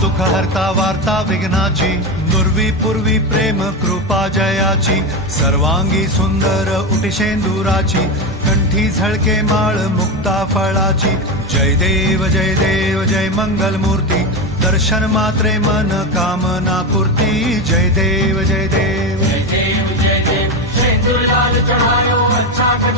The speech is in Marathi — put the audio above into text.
दुःख हरता वार्ता विघ्नाची, नुरवी पूर्वी प्रेम कृपा जयाची, सर्वांगी सुंदर उटिशेंदुराची, कंठी झळके माळ मुक्ता फळाची, जय देव जय मंगल मूर्ती, दर्शन मात्रे मन कामना पूर्ती, जय देव जय देव शेंदूर लाल चढ़ायो